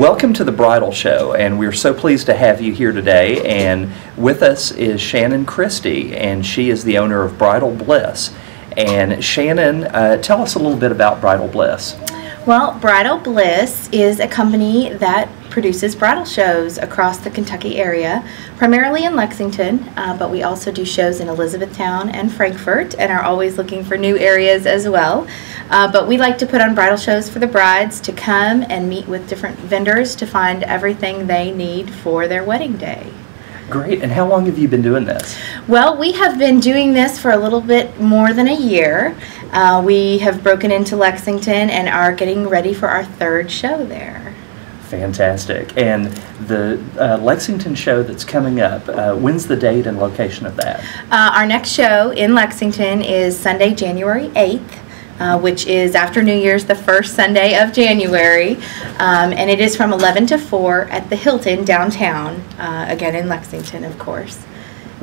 Welcome to the Bridal Show, and we're so pleased to have you here today. And with us is Shannon Christie, and she is the owner of Bridal Bliss. And Shannon, tell us a little bit about Bridal Bliss. Well, Bridal Bliss is a company that produces bridal shows across the Kentucky area, primarily in Lexington, but we also do shows in Elizabethtown and Frankfort, and are always looking for new areas as well. But we like to put on bridal shows for the brides to come and meet with different vendors to find everything they need for their wedding day. Great. And how long have you been doing this? Well, we have been doing this for a little bit more than a year. We have broken into Lexington and are getting ready for our third show there. Fantastic. And the Lexington show that's coming up, when's the date and location of that? Our next show in Lexington is Sunday, January 8th. Which is after New Year's, the first Sunday of January, and it is from 11 to 4 at the Hilton downtown, again in Lexington, of course.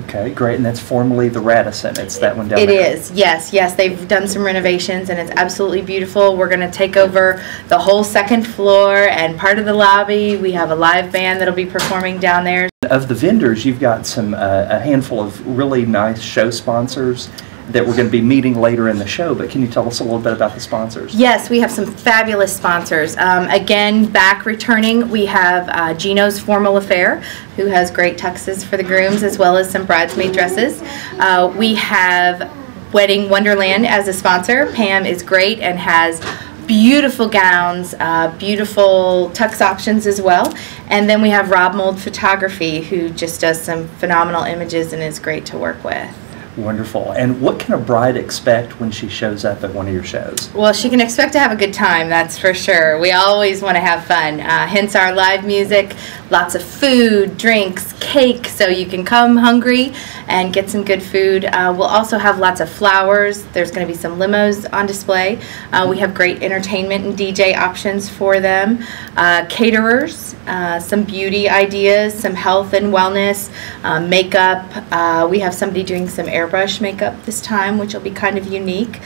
Okay, great, and that's formerly the Radisson. It's that one down there. It is, yes, yes. They've done some renovations, and it's absolutely beautiful. We're going to take over the whole second floor and part of the lobby. We have a live band that'll be performing down there. Of the vendors, you've got some a handful of really nice show sponsors that we're going to be meeting later in the show, but can you tell us a little bit about the sponsors? Yes, we have some fabulous sponsors. Again, back returning, we have Geno's Formal Affair, who has great tuxes for the grooms as well as some bridesmaid dresses. We have Wedding Wonderland as a sponsor. Pam is great and has beautiful gowns, beautiful tux options as well. And then we have Mould Photography, who just does some phenomenal images and is great to work with. Wonderful. And what can a bride expect when she shows up at one of your shows? Well, she can expect to have a good time, that's for sure. We always want to have fun, hence our live music, lots of food, drinks, cake, so you can come hungry and get some good food. We'll also have lots of flowers. There's going to be some limos on display. We have great entertainment and DJ options for them. Caterers, some beauty ideas, some health and wellness, makeup. We have somebody doing some airbrush makeup this time, which will be kind of unique.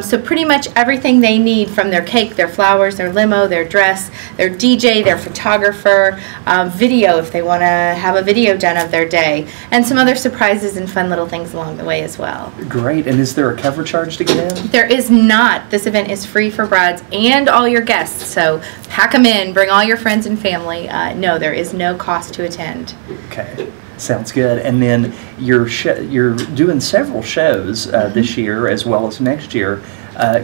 So pretty much everything they need, from their cake, their flowers, their limo, their dress, their DJ, their photographer, video if they want to have a video done of their day, and some other surprises and fun little things along the way as well. Great. And is there a cover charge to get in? There is not. This event is free for brides and all your guests, so pack them in, bring all your friends and family. No, there is no cost to attend. Okay. Sounds good. And then you're doing several shows this year as well as next year.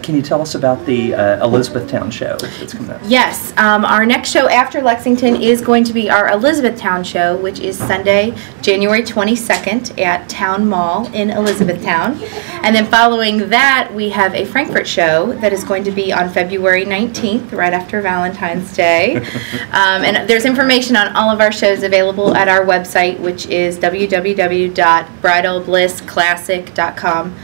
Can you tell us about the Elizabethtown show that's coming up? Yes. Our next show after Lexington is going to be our Elizabethtown show, which is Sunday, January 22nd at Town Mall in Elizabethtown. And then following that, we have a Frankfort show that is going to be on February 19th, right after Valentine's Day. And there's information on all of our shows available at our website, which is www.bridalblissclassic.com.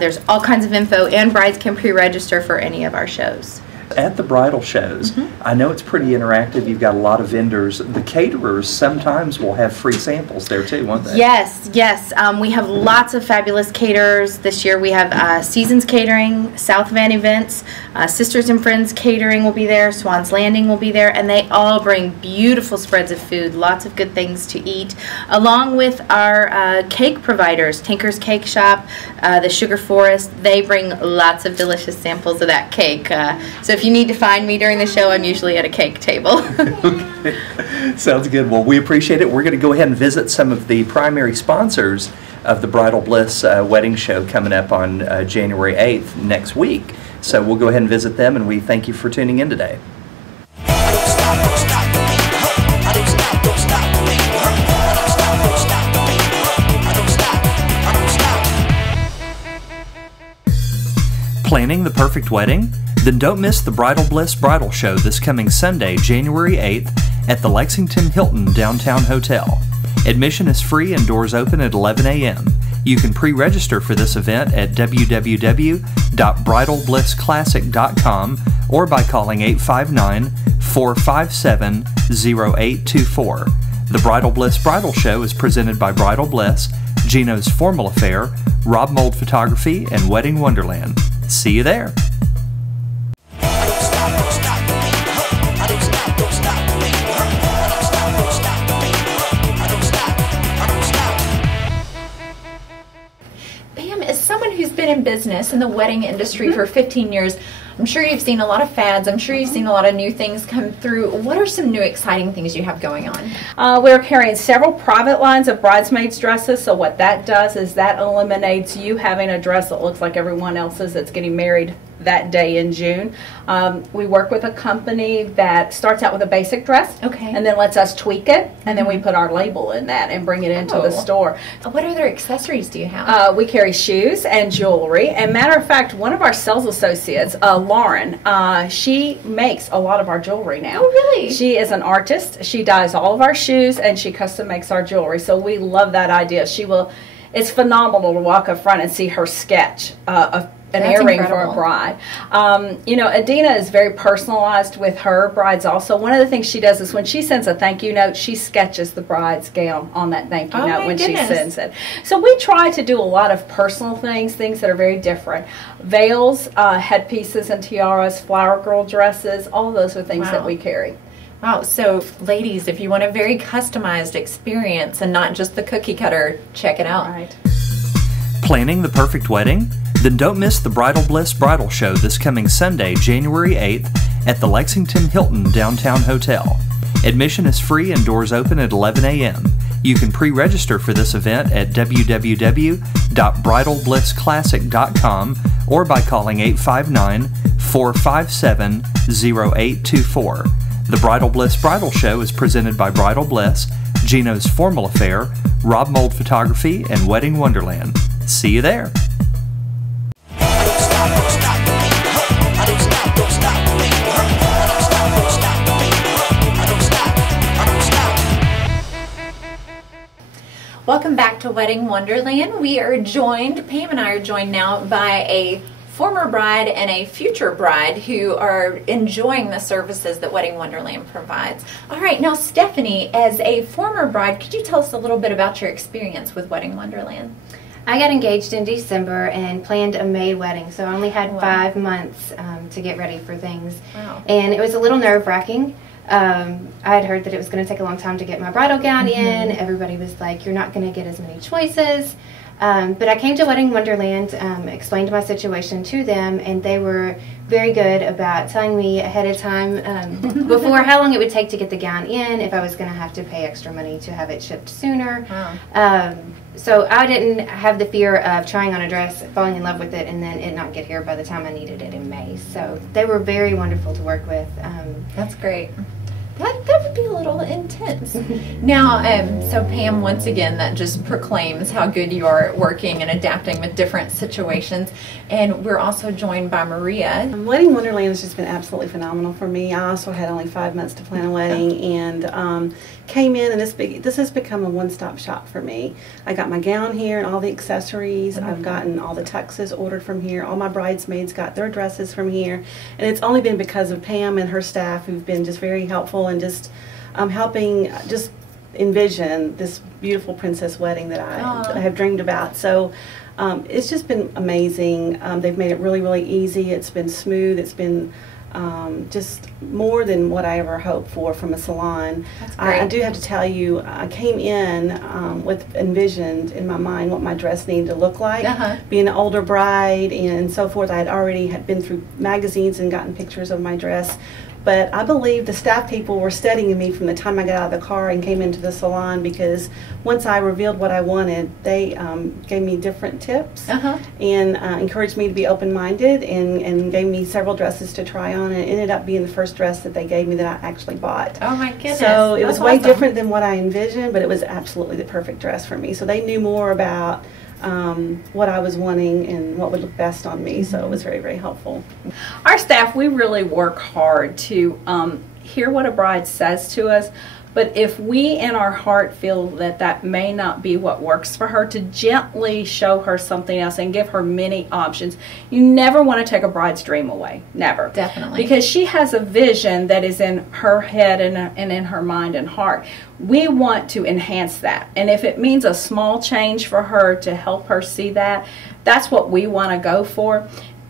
There's all kinds of info, and brides can pre-register for any of our shows. At the bridal shows, I know it's pretty interactive. You've got a lot of vendors. The caterers sometimes will have free samples there too, won't they? Yes, yes. We have lots of fabulous caterers. This year we have Seasons Catering, South Van Events, Sisters and Friends Catering will be there, Swan's Landing will be there, and they all bring beautiful spreads of food, lots of good things to eat, along with our cake providers, Tinker's Cake Shop, the Sugar Forest. They bring lots of delicious samples of that cake. So if you need to find me during the show, I'm usually at a cake table. Okay. Sounds good. Well, we appreciate it. We're going to go ahead and visit some of the primary sponsors of the Bridal Bliss wedding show coming up on January 8th next week. So we'll go ahead and visit them, and we thank you for tuning in today. Planning the perfect wedding? Then don't miss the Bridal Bliss Bridal Show this coming Sunday, January 8th at the Lexington Hilton Downtown Hotel. Admission is free and doors open at 11 a.m. You can pre-register for this event at www.bridalblissclassic.com or by calling 859-457-0824. The Bridal Bliss Bridal Show is presented by Bridal Bliss, Geno's Formal Affair, Mould Photography, and Wedding Wonderland. See you there. been in business in the wedding industry for 15 years. I'm sure you've seen a lot of fads. I'm sure you've seen a lot of new things come through. What are some new exciting things you have going on? We're carrying several private lines of bridesmaids dresses. So what that does is that eliminates you having a dress that looks like everyone else's that's getting married that day in June. We work with a company that starts out with a basic dress, and then lets us tweak it, and then we put our label in that and bring it into the store. What other accessories do you have? We carry shoes and jewelry, and matter of fact, one of our sales associates, Lauren, she makes a lot of our jewelry now. Oh, really? She is an artist. She dyes all of our shoes, and she custom makes our jewelry, so we love that idea. It's phenomenal to walk up front and see her sketch an earring for a bride. You know, Adina is very personalized with her brides also. One of the things she does is when she sends a thank you note, she sketches the bride's gown on that thank you note when she sends it. So we try to do a lot of personal things that are very different. Veils, headpieces and tiaras, flower girl dresses, all those are things that we carry. Wow, so ladies, if you want a very customized experience and not just the cookie cutter, check it out. Right. Planning the perfect wedding? Then don't miss the Bridal Bliss Bridal Show this coming Sunday, January 8th at the Lexington Hilton Downtown Hotel. Admission is free and doors open at 11 a.m. You can pre-register for this event at www.bridalblissclassic.com or by calling 859-457-0824. The Bridal Bliss Bridal Show is presented by Bridal Bliss, Geno's Formal Affair, Mould Photography, and Wedding Wonderland. See you there. Welcome back to Wedding Wonderland. Pam and I are joined now by a former bride and a future bride who are enjoying the services that Wedding Wonderland provides. All right, now Stephanie, as a former bride, could you tell us a little bit about your experience with Wedding Wonderland? I got engaged in December and planned a May wedding, so I only had 5 months to get ready for things. Wow. And it was a little nerve-wracking. I had heard that it was going to take a long time to get my bridal gown in. Everybody was like, you're not going to get as many choices. But I came to Wedding Wonderland, explained my situation to them, and they were very good about telling me ahead of time before how long it would take to get the gown in, if I was going to have to pay extra money to have it shipped sooner. Wow. So I didn't have the fear of trying on a dress, falling in love with it, and then it not get here by the time I needed it in May. So they were very wonderful to work with. That's great. That would be a little intense. Now, so Pam, once again, that just proclaims how good you are at working and adapting with different situations. And we're also joined by Maria. Wedding Wonderland has just been absolutely phenomenal for me. I also had only 5 months to plan a wedding, and came in, and this has become a one-stop shop for me. I got my gown here and all the accessories. I've gotten all the tuxes ordered from here. All my bridesmaids got their dresses from here. And it's only been because of Pam and her staff, who've been just very helpful and just helping just envision this beautiful princess wedding that I have dreamed about. So it's just been amazing. They've made it really, really easy. It's been smooth. It's been just more than what I ever hoped for from a salon. That's great. I do have to tell you, I came in with envisioned in my mind what my dress needed to look like. Being an older bride and so forth, I had been through magazines and gotten pictures of my dress. But I believe the staff people were studying me from the time I got out of the car and came into the salon, because once I revealed what I wanted, they gave me different tips and encouraged me to be open-minded and gave me several dresses to try on, and it ended up being the first dress that they gave me that I actually bought. Oh my goodness. So it was way different than what I envisioned, but it was absolutely the perfect dress for me. So they knew more about what I was wanting and what would look best on me, so it was very, very helpful. Our staff, we really work hard to hear what a bride says to us, but if we in our heart feel that that may not be what works for her, to gently show her something else and give her many options. You never want to take a bride's dream away, never. Definitely. Because she has a vision that is in her head and in her mind and heart. We want to enhance that, and if it means a small change for her to help her see that, that's what we want to go for.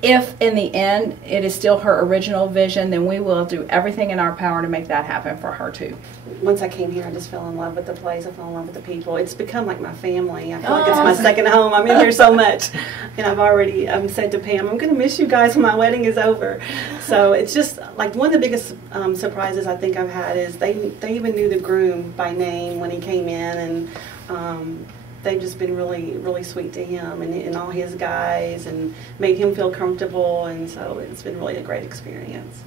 if in the end it is still her original vision, then we will do everything in our power to make that happen for her too. Once I came here, I just fell in love with the place. I fell in love with the people. It's become like my family. I feel like it's my second home. I'm in here so much. And I've already said to Pam, I'm going to miss you guys when my wedding is over. So it's just like one of the biggest surprises I think I've had is they even knew the groom by name when he came in, and they've just been really, really sweet to him and all his guys, and made him feel comfortable, and so it's been really a great experience.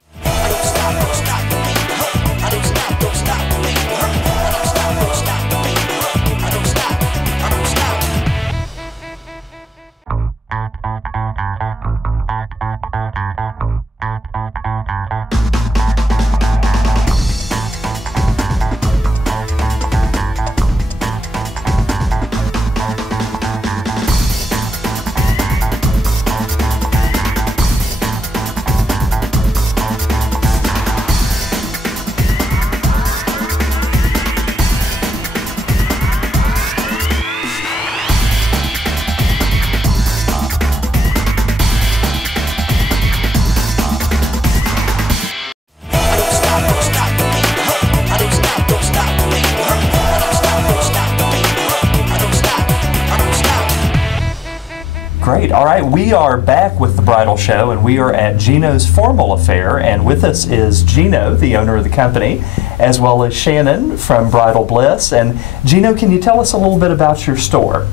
Great. All right, we are back with the Bridal Show, and we are at Geno's Formal Affair, and with us is Geno, the owner of the company, as well as Shannon from Bridal Bliss. And Geno, can you tell us a little bit about your store?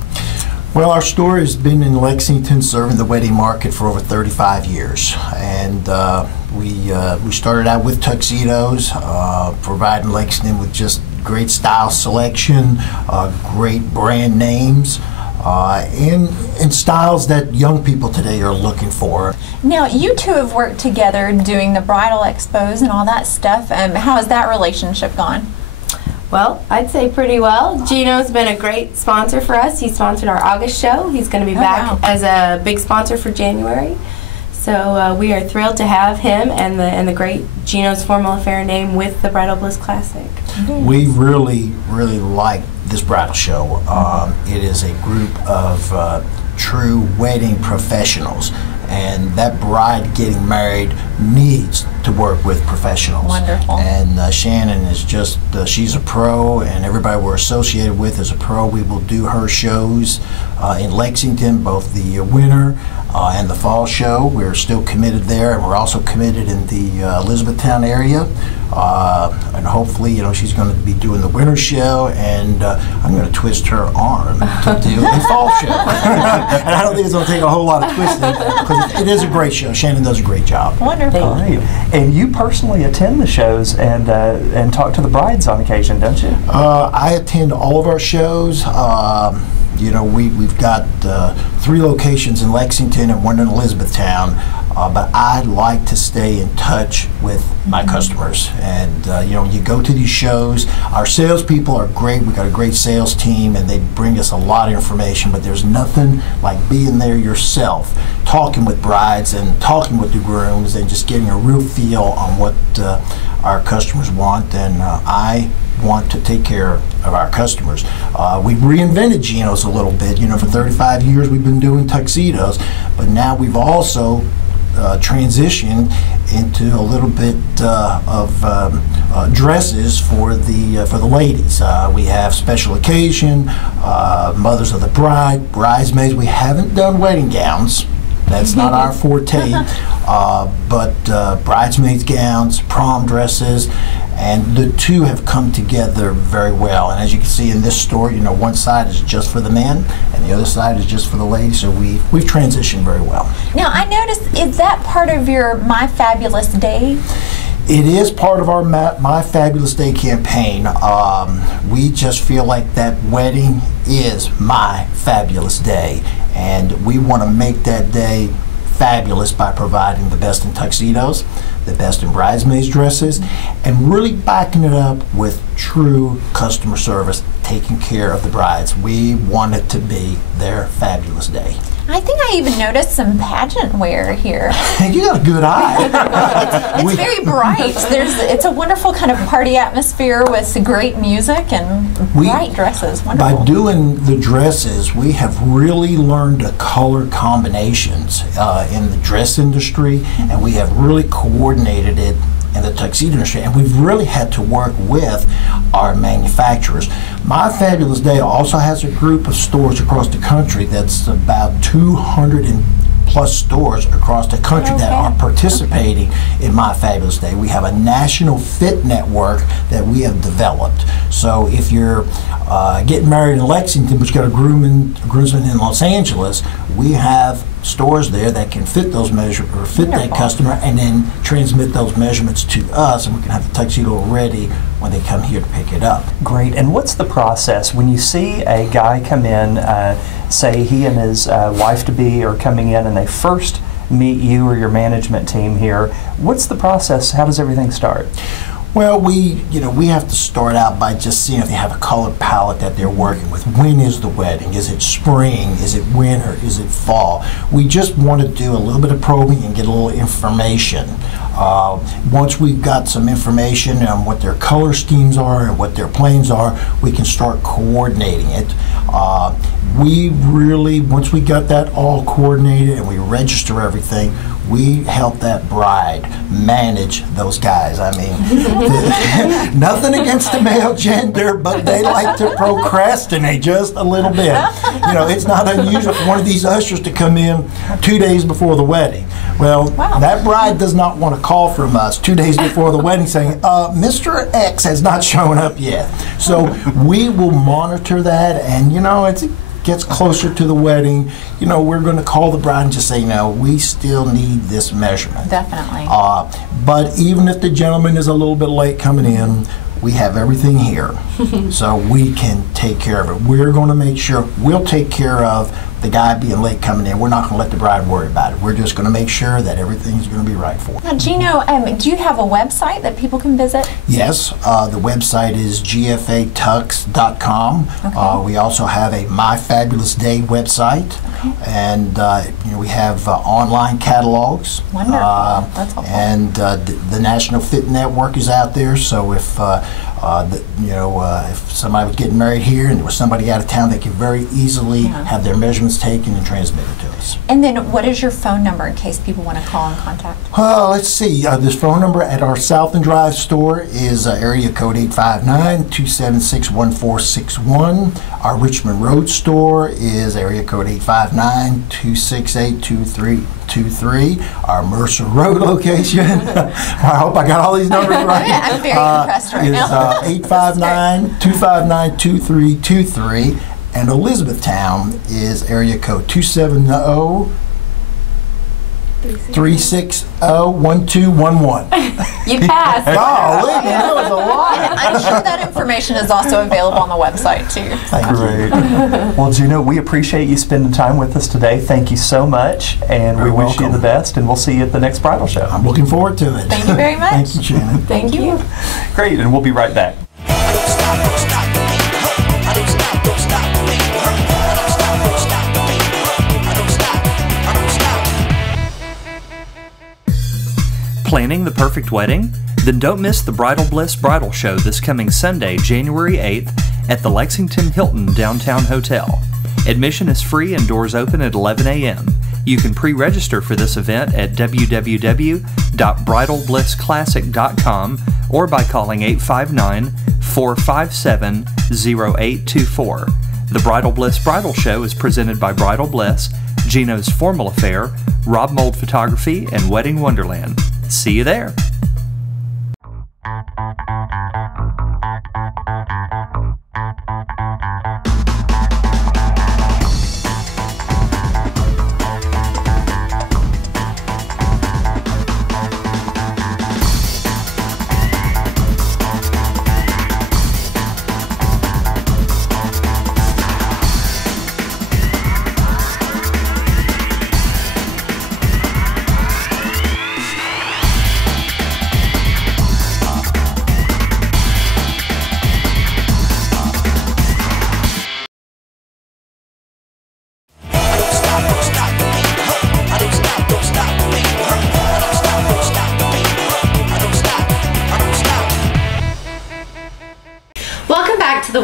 Well, our store has been in Lexington serving the wedding market for over 35 years. And we started out with tuxedos, providing Lexington with just great style selection, great brand names, and styles that young people today are looking for. Now, you two have worked together doing the bridal expos and all that stuff. How has that relationship gone? Well, I'd say pretty well. Geno's been a great sponsor for us. He sponsored our August show. He's going to be back as a big sponsor for January. So we are thrilled to have him and the great Geno's Formal Affair name with the Bridal Bliss Classic. We really, really like this bridal show. It is a group of true wedding professionals, and that bride getting married needs to work with professionals. Wonderful. And Shannon is just, she's a pro, and everybody we're associated with is a pro. We will do her shows in Lexington, both the winter and the fall show. We're still committed there, and we're also committed in the Elizabethtown area. And hopefully, you know, she's going to be doing the winter show, and I'm going to twist her arm to do a fall show. And I don't think it's going to take a whole lot of twisting, because it is a great show. Shannon does a great job. Wonderful. All right. And you personally attend the shows and talk to the brides on occasion, don't you? I attend all of our shows. You know, we've got 3 locations in Lexington and 1 in Elizabethtown. But I like to stay in touch with my customers. And, you know, you go to these shows, our salespeople are great. We've got a great sales team, and they bring us a lot of information, but there's nothing like being there yourself, talking with brides and talking with the grooms and just getting a real feel on what our customers want. And I want to take care of our customers. We've reinvented Geno's a little bit. You know, for 35 years we've been doing tuxedos, but now we've also transitioned into a little bit of dresses for the ladies. We have special occasion, mothers of the bride, bridesmaids. We haven't done wedding gowns. That's not our forte. But bridesmaids gowns, prom dresses, and the two have come together very well. And as you can see in this store, you know, one side is just for the men and the other side is just for the ladies, so we've transitioned very well. Now, I noticed, is that part of your My Fabulous Day? It is part of our My Fabulous Day campaign. We just feel like that wedding is my fabulous day, and we want to make that day fabulous by providing the best in tuxedos, the best in bridesmaids dresses, and really backing it up with true customer service, taking care of the brides. We want it to be their fabulous day. I think I even noticed some pageant wear here. You got a good eye. It's very bright. It's a wonderful kind of party atmosphere with great music and bright dresses. Wonderful. By doing the dresses, we have really learned the color combinations in the dress industry, and we have really coordinated it in the tuxedo industry, and we've really had to work with our manufacturers. My Fabulous Day also has a group of stores across the country that's about 200 and plus stores across the country that are participating in My Fabulous Day. We have a national fit network that we have developed. So if you're getting married in Lexington, but you got a groomsman in Los Angeles, we have stores there that can fit those measurements, or fit that customer, and then transmit those measurements to us, and we can have the tuxedo ready when they come here to pick it up. Great. And what's the process when you see a guy come in, say he and his wife-to-be are coming in and they first meet you or your management team here? What's the process? How does everything start? Well, we have to start out by just seeing if they have a color palette that they're working with. When is the wedding? Is it spring? Is it winter? Is it fall? We just want to do a little bit of probing and get a little information. Once we've got some information on what their color schemes are and what their plans are, we can start coordinating it. Once we got that all coordinated and we register everything, we help that bride manage those guys. I mean, nothing against the male gender, but they like to procrastinate just a little bit. It's not unusual for one of these ushers to come in 2 days before the wedding. Well, that bride does not want to call from us 2 days before the wedding saying, Mr. X has not shown up yet. So we will monitor that, and it gets closer to the wedding, we're going to call the bride and just say, we still need this measurement. Definitely. But even if the gentleman is a little bit late coming in, we have everything here, so we can take care of it. We're going to make sure we'll take care of the guy being late coming in. We're not going to let the bride worry about it. We're just going to make sure that everything's going to be right for her. Now, Geno, do you have a website that people can visit? Yes, the website is gfatux.com. Okay. We also have a My Fabulous Day website, and we have online catalogs. Wonderful. That's helpful. And the National Fit Network is out there. So if if somebody was getting married here and there was somebody out of town, they could very easily have their measurements taken and transmitted to us. And then what is your phone number in case people want to call and contact? Let's see. This phone number at our South and Drive store is area code 859-276-1461. Our Richmond Road store is area code 859-268-2323. Our Mercer Road location, I hope I got all these numbers right. I'm very impressed right now. 859-259-2323, and Elizabethtown is area code 270-360-1211. You passed. Golly, that was a lot. I'm sure that information is also available on the website too. Great. Well, Geno, we appreciate you spending time with us today. Thank you so much, and we wish you the best, and we'll see you at the next bridal show. I'm looking forward to it. Thank you very much. Thank you, Shannon. Thank you. Great, and we'll be right back. Planning the perfect wedding? Then don't miss the Bridal Bliss Bridal Show this coming Sunday, January 8th at the Lexington Hilton Downtown Hotel. Admission is free and doors open at 11 a.m. You can pre-register for this event at www.bridalblissclassic.com or by calling 859-457-0824. The Bridal Bliss Bridal Show is presented by Bridal Bliss, Geno's Formal Affair, Rob Mould Photography, and Wedding Wonderland. See you there.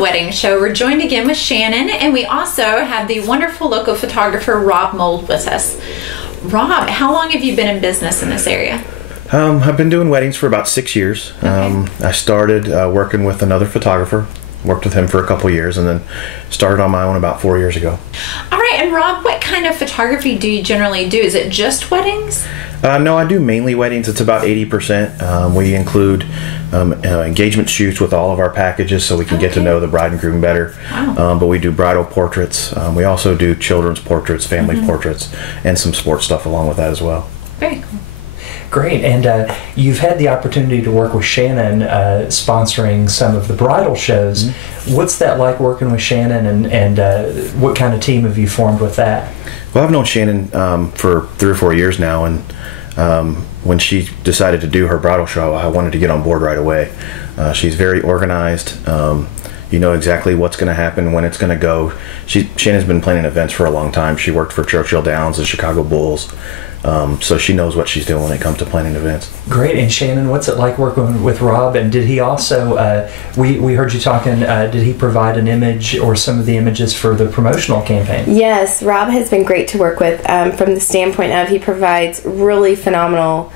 Wedding Show. We're joined again with Shannon, and we also have the wonderful local photographer Rob Mould with us. Rob, how long have you been in business in this area? I've been doing weddings for about 6 years. Okay. I started working with another photographer, worked with him for a couple years, and then started on my own about 4 years ago. All right, and Rob, what kind of photography do you generally do? Is it just weddings? No, I do mainly weddings. It's about 80%. We include engagement shoots with all of our packages so we can get to know the bride and groom better. Wow. But we do bridal portraits. We also do children's portraits, family portraits, and some sports stuff along with that as well. Very cool. Great, and you've had the opportunity to work with Shannon sponsoring some of the bridal shows. What's that like working with Shannon, and what kind of team have you formed with that? Well, I've known Shannon for 3 or 4 years now, and when she decided to do her bridal show, I wanted to get on board right away. She's very organized. You know exactly what's going to happen, when it's going to go. Shannon's been planning events for a long time. She worked for Churchill Downs, the Chicago Bulls. So she knows what she's doing when it comes to planning events. Great. And Shannon, what's it like working with Rob? And did he also, we heard you talking, did he provide an image or some of the images for the promotional campaign? Yes, Rob has been great to work with from the standpoint of he provides really phenomenal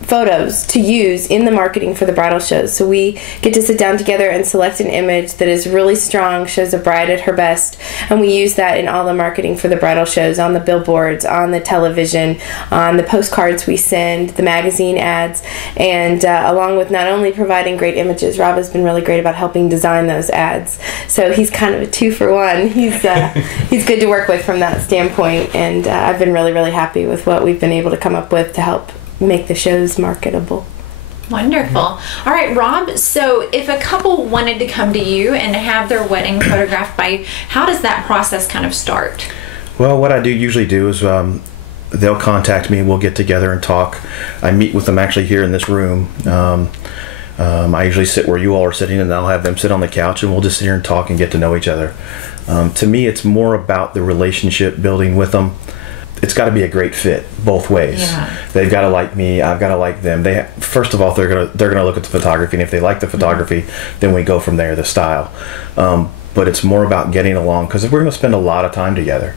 photos to use in the marketing for the bridal shows. So we get to sit down together and select an image that is really strong, shows a bride at her best, and we use that in all the marketing for the bridal shows, on the billboards, on the television, on the postcards we send, the magazine ads, and along with not only providing great images, Rob has been really great about helping design those ads. So he's kind of a 2-for-1. He's good to work with from that standpoint, and I've been really, really happy with what we've been able to come up with to help make the shows marketable. Wonderful. All right, Rob, so if a couple wanted to come to you and have their wedding photographed by you, how does that process kind of start? Well, what I usually do is they'll contact me, we'll get together and talk. I meet with them actually here in this room. I usually sit where you all are sitting, and I'll have them sit on the couch, and we'll just sit here and talk and get to know each other. To me, it's more about the relationship building with them. It's got to be a great fit both ways. Yeah. They've got to like me. I've got to like them. First of all, they're gonna look at the photography, and if they like the photography, then we go from there. The style, but it's more about getting along, because we're going to spend a lot of time together.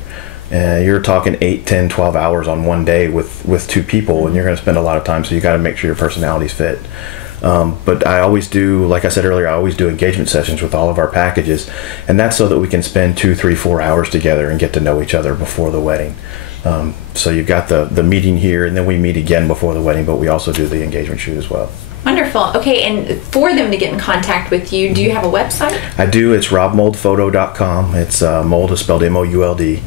You're talking 8, 10, 12 hours on one day with 2 people, and you're going to spend a lot of time. So you got to make sure your personalities fit. But I always do, like I said earlier, I always do engagement sessions with all of our packages, and that's so that we can spend 2, 3, 4 hours together and get to know each other before the wedding. So you've got the meeting here, and then we meet again before the wedding, but we also do the engagement shoot as well. Wonderful. Okay, and for them to get in contact with you, do you have a website? I do. It's robmouldphoto.com. It's Mould is spelled Mould.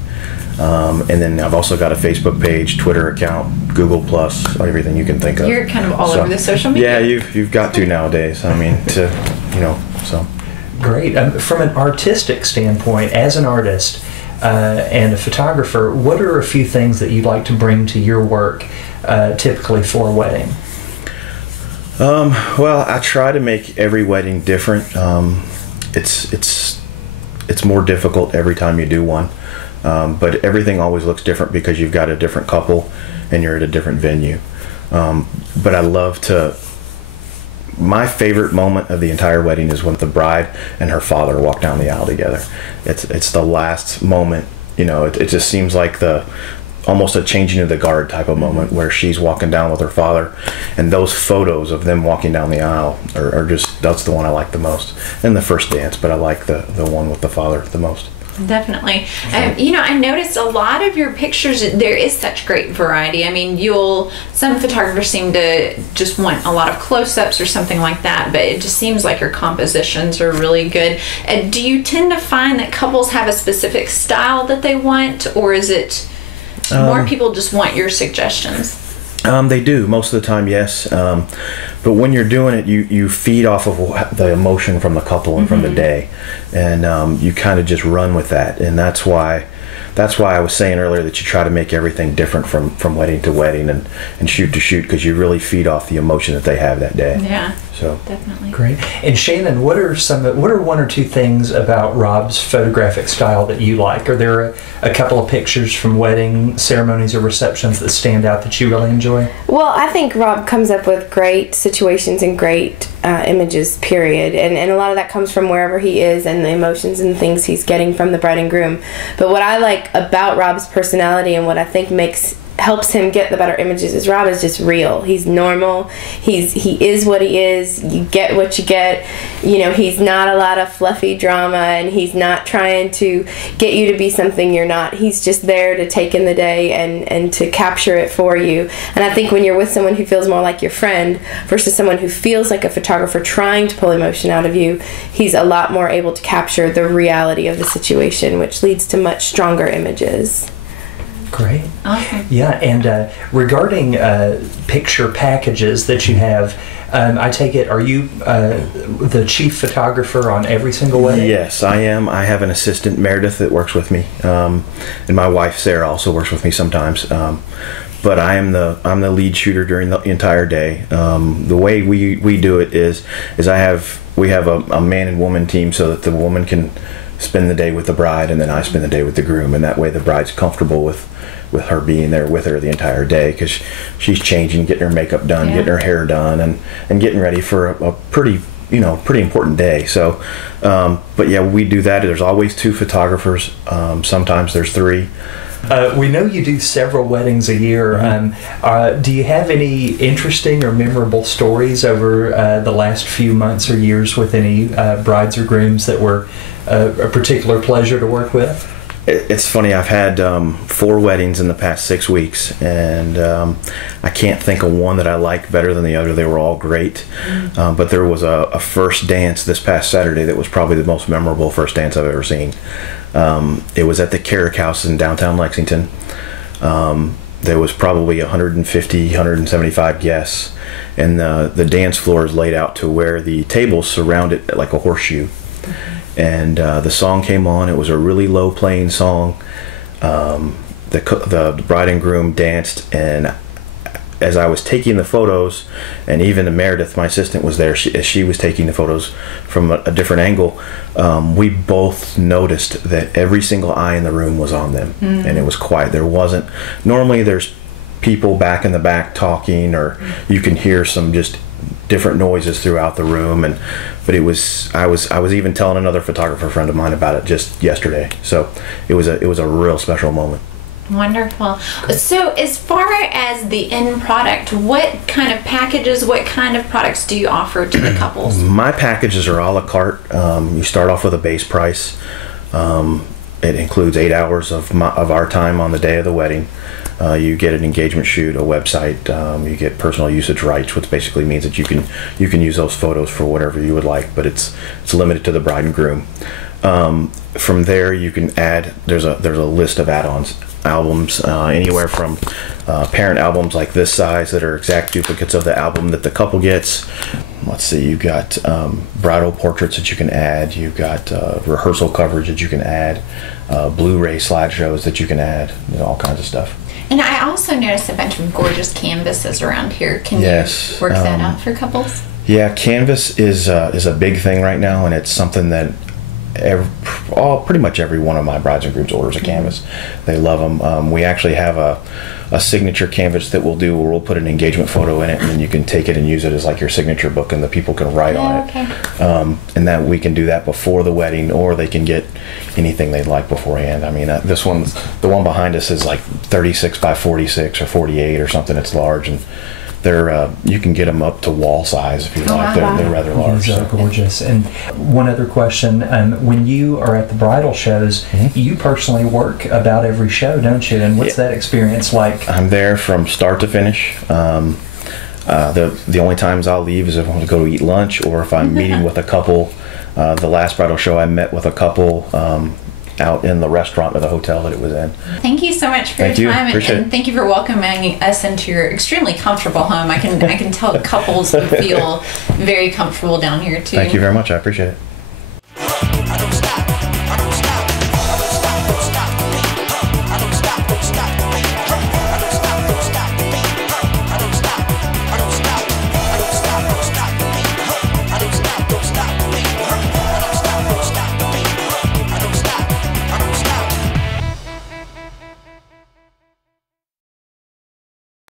And then I've also got a Facebook page, Twitter account, Google Plus, everything you can think of. You're kind of all over the social media. Yeah, you've got to nowadays. I mean, so. Great. From an artistic standpoint, as an artist and a photographer, what are a few things that you'd like to bring to your work typically for a wedding? Well, I try to make every wedding different. It's more difficult every time you do one, but everything always looks different because you've got a different couple and you're at a different venue. But I love to. My favorite moment of the entire wedding is when the bride and her father walk down the aisle together. It's the last moment. It just seems like almost a changing of the guard type of moment where she's walking down with her father, and those photos of them walking down the aisle are just, that's the one I like the most. And the first dance, but I like the one with the father the most. Definitely. I noticed a lot of your pictures, there is such great variety. I mean, some photographers seem to just want a lot of close-ups or something like that, but it just seems like your compositions are really good. Do you tend to find that couples have a specific style that they want, or is it more people just want your suggestions? They do most of the time, yes. But when you're doing it, you feed off of the emotion from the couple and from the day, and you kind of just run with that. And that's why I was saying earlier that you try to make everything different from wedding to wedding and shoot to shoot, because you really feed off the emotion that they have that day. Yeah. So definitely. Great. And Shannon, what are 1 or 2 things about Rob's photographic style that you like? Are there a couple of pictures from wedding ceremonies or receptions that stand out that you really enjoy? Well, I think Rob comes up with great situations and great images, period. And a lot of that comes from wherever he is and the emotions and things he's getting from the bride and groom. But what I like about Rob's personality and what I think helps him get the better images is Rob is just real. He's normal. He is what he is. You get what you get. You know, he's not a lot of fluffy drama, and he's not trying to get you to be something you're not. He's just there to take in the day and to capture it for you. And I think when you're with someone who feels more like your friend versus someone who feels like a photographer trying to pull emotion out of you, he's a lot more able to capture the reality of the situation, which leads to much stronger images. Great. Awesome. Yeah, and regarding picture packages that you have, I take it, are you the chief photographer on every single wedding? Yes, I am. I have an assistant, Meredith, that works with me, and my wife, Sarah, also works with me sometimes. But I'm the lead shooter during the entire day. The way we do it is we have a man and woman team so that the woman can spend the day with the bride, and then I spend the day with the groom, and that way the bride's comfortable with her being there with her the entire day, because she's changing, getting her makeup done, getting her hair done, and getting ready for a pretty important day. So but yeah, we do that. There's always 2 photographers. Sometimes there's 3. We know you do several weddings a year. Do you have any interesting or memorable stories over the last few months or years with any brides or grooms that were a particular pleasure to work with? It's funny, I've had 4 weddings in the past 6 weeks, and I can't think of one that I liked better than the other. They were all great. But there was a first dance this past Saturday that was probably the most memorable first dance I've ever seen. It was at the Carrick House in downtown Lexington. There was probably 150, 175 guests, and the dance floor is laid out to where the tables surround it like a horseshoe. And the song came on. It was a really low playing song. The bride and groom danced, and as I was taking the photos, and even Meredith, my assistant, was there, as she was taking the photos from a different angle, we both noticed that every single eye in the room was on them. And it was quiet. There wasn't, normally there's people back in the back talking, or you can hear some just different noises throughout the room, but it was, I was even telling another photographer friend of mine about it just yesterday. So it was a real special moment. Wonderful. So as far as the end product, what kind of packages, what kind of products do you offer to the couples? My packages are a la carte. You start off with a base price. It includes 8 hours of our time on the day of the wedding. You get an engagement shoot, a website. You get personal usage rights, which basically means that you can use those photos for whatever you would like, but it's limited to the bride and groom. From there, you can add. There's a list of add-ons. Albums, anywhere from parent albums like this size that are exact duplicates of the album that the couple gets. Let's see, you've got bridal portraits that you can add, you've got rehearsal coverage that you can add, Blu-ray slideshows that you can add, all kinds of stuff. And I also noticed a bunch of gorgeous canvases around here. Can you work that out for couples? Yeah, canvas is a big thing right now, and it's something that pretty much every one of my brides and grooms orders a canvas. They love them. We actually have a signature canvas that we'll do where we'll put an engagement photo in it, and then you can take it and use it as like your signature book, and the people can write on it. And that we can do that before the wedding, or they can get anything they'd like beforehand. I mean, the one behind us is like 36 by 46 or 48 or something. It's large, and they're you can get them up to wall size if you like. They're rather large. These are gorgeous. And one other question: when you are at the bridal shows, you personally work about every show, don't you? And what's that experience like? I'm there from start to finish. The only times I'll leave is if I want to go to eat lunch, or if I'm meeting with a couple. The last bridal show, I met with a couple out in the restaurant of the hotel that it was in. Thank you so much for your time, and thank you for welcoming us into your extremely comfortable home. I can tell couples feel very comfortable down here too. Thank you very much. I appreciate it.